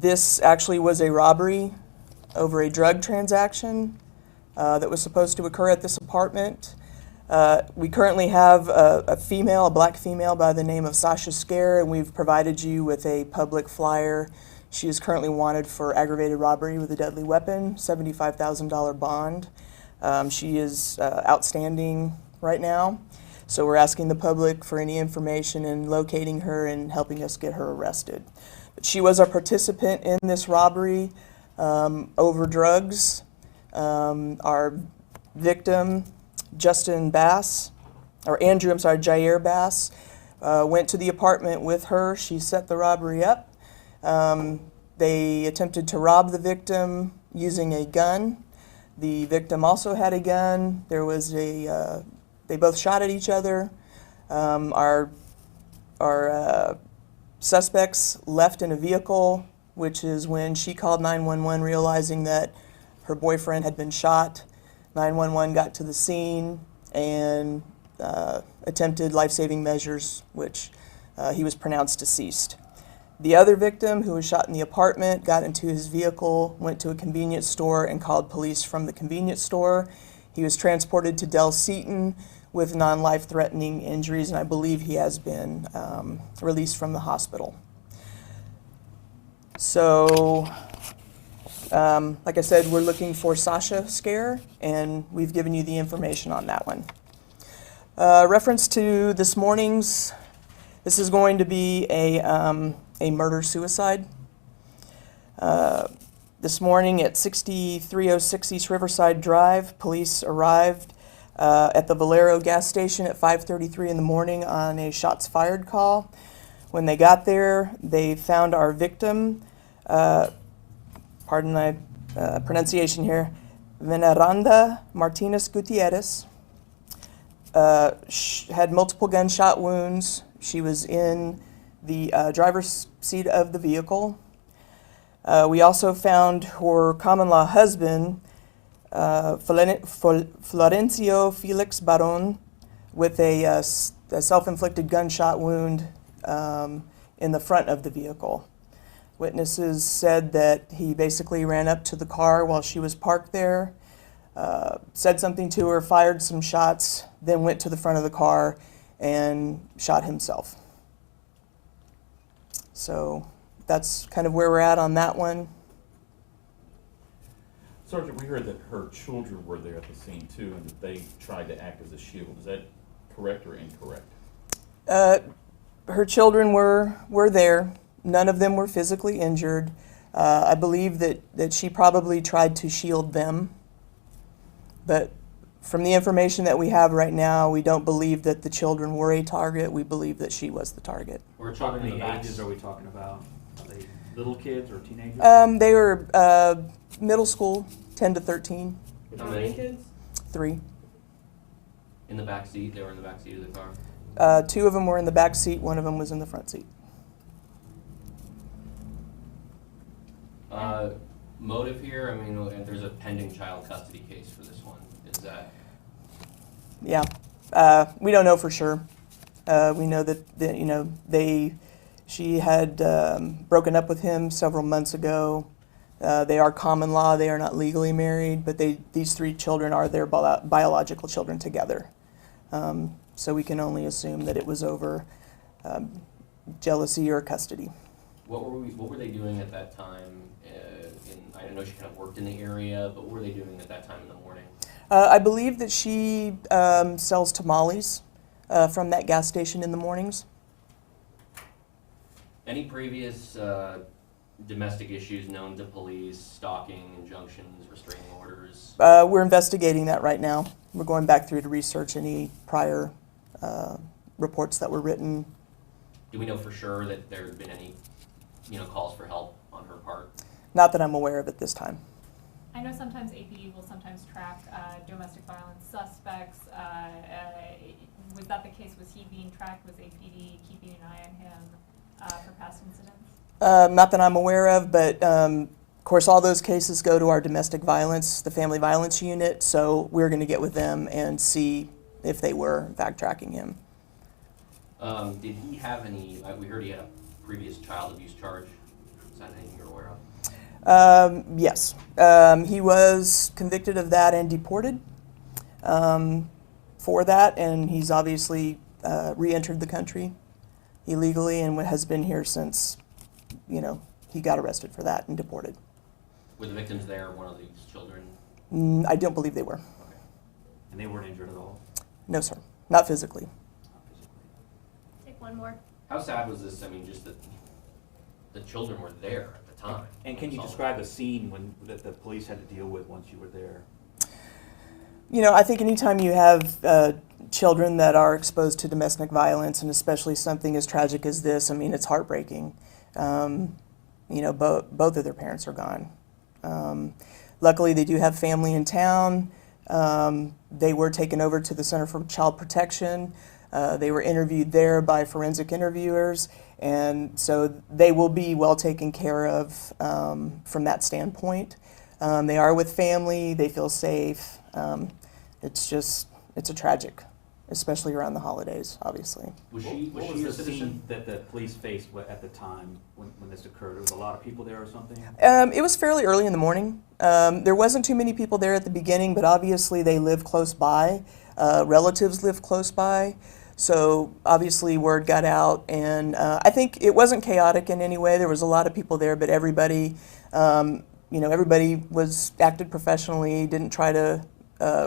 This actually was a robbery over a drug transaction that was supposed to occur at this apartment. We currently have a black female by the name of Sasha Scare, and we've provided you with a public flyer. She is currently wanted for aggravated robbery with a deadly weapon, $75,000 bond. She is outstanding right now, so we're asking the public for any information in locating her and helping us get her arrested. But she was a participant in this robbery over drugs. Our victim, Jair Bass, went to the apartment with her. She set the robbery up. They attempted to rob the victim using a gun. The victim also had a gun. They both shot at each other. Our suspects left in a vehicle, which is when she called 911 realizing that her boyfriend had been shot. 911 got to the scene and attempted life-saving measures, which he was pronounced deceased. The other victim, who was shot in the apartment, got into his vehicle, went to a convenience store, and called police from the convenience store. He was transported to Del Seaton with non-life-threatening injuries, and I believe he has been released from the hospital. So, like I said, we're looking for Sasha Scare, and we've given you the information on that one. Reference to this morning's, this is going to be a murder-suicide. This morning at 6306 East Riverside Drive, police arrived at the Valero gas station at 5:33 in the morning on a shots fired call. When they got there, they found our victim, pardon my pronunciation here, Veneranda Martinez Gutierrez, had multiple gunshot wounds. She was in the driver's seat of the vehicle. We also found her common-law husband, Florencio Felix Baron, with a self-inflicted gunshot wound in the front of the vehicle. Witnesses said that he basically ran up to the car while she was parked there, said something to her, fired some shots, then went to the front of the car and shot himself. So that's kind of where we're at on that one. Sergeant, we heard that her children were there at the scene too, and that they tried to act as a shield. Is that correct or incorrect? Her children were there. None of them were physically injured. I believe that she probably tried to shield them. But from the information that we have right now, we don't believe that the children were a target. We believe that she was the target. We're talking the ages are we talking about? Are they little kids or teenagers? They were middle school, 10 to 13. How many kids? 3. In the back seat? They were in the back seat of the car? 2 of them were in the back seat. 1 of them was in the front seat. Motive here? I mean, there's a pending child custody case for this one. Is that? Yeah. We don't know for sure. We know that she had broken up with him several months ago. They are common law. They are not legally married, but these 3 children are their biological children together. So we can only assume that it was over jealousy or custody. What were they doing at that time? I know she kind of worked in the area, but what were they doing at that time in the morning? I believe that she sells tamales from that gas station in the mornings. Any previous domestic issues known to police, stalking, injunctions, restraining orders? We're investigating that right now. We're going back through to research any prior reports that were written. Do we know for sure that there have been any, calls for help on her part? Not that I'm aware of at this time. I know sometimes APD will sometimes track domestic violence suspects. Was that the case? Was he being tracked? Was APD keeping an eye on him for past incidents? Not that I'm aware of, but of course all those cases go to our domestic violence, the family violence unit, so we're going to get with them and see if they were in fact tracking him. Did he have any, we heard he had a previous child abuse charge? Is that anything you're aware of? Yes. He was convicted of that and deported for that, and he's obviously re-entered the country illegally and has been here since, he got arrested for that and deported. Were the victims there, one of these children? I don't believe they were. Okay. And they weren't injured at all? No, sir. Not physically. Take one more. How sad was this? I mean, just that the children were there at the time. And can you That's all. describe the scene that the police had to deal with once you were there? I think anytime you have children that are exposed to domestic violence, and especially something as tragic as this, I mean, it's heartbreaking. Both of their parents are gone. Luckily, they do have family in town. They were taken over to the Center for Child Protection. They were interviewed there by forensic interviewers, and so they will be well taken care of from that standpoint. They are with family. They feel safe. It's a tragic, especially around the holidays, obviously. Was What she was a the citizen? scene that the police faced at the time when this occurred? There was a lot of people there or something? It was fairly early in the morning. There wasn't too many people there at the beginning, but obviously they live close by. Relatives live close by. So obviously word got out, and I think it wasn't chaotic in any way. There was a lot of people there, but everybody, everybody acted professionally, didn't try to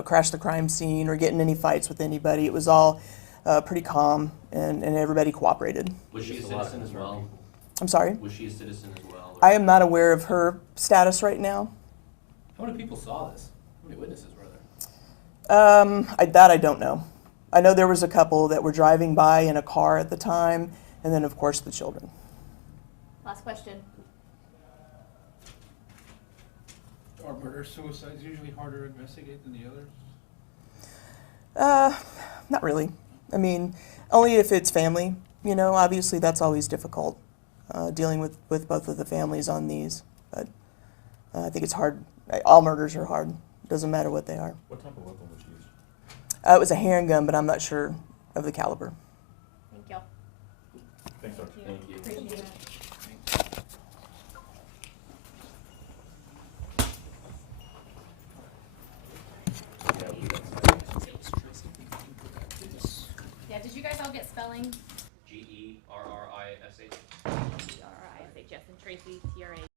crash the crime scene or get in any fights with anybody. It was all pretty calm, and everybody cooperated. Was she a Just a lot of citizen as concerned well? people. I'm sorry? Was she a citizen as well? I am not aware of her status right now. How many people saw this? How many witnesses were there? That I don't know. I know there was a couple that were driving by in a car at the time, and then of course the children. Last question. Are murder-suicides usually harder to investigate than the others? Not really. I mean, only if it's family. Obviously that's always difficult, dealing with both of the families on these. But I think it's hard. All murders are hard. Doesn't matter what they are. What type of weapon was used? It was a handgun, but I'm not sure of the caliber. Thank you. Thanks, sir. Thank you. Appreciate it. Yeah, did you guys all get spelling? Gerrish. Yes, and Tracy, TRA.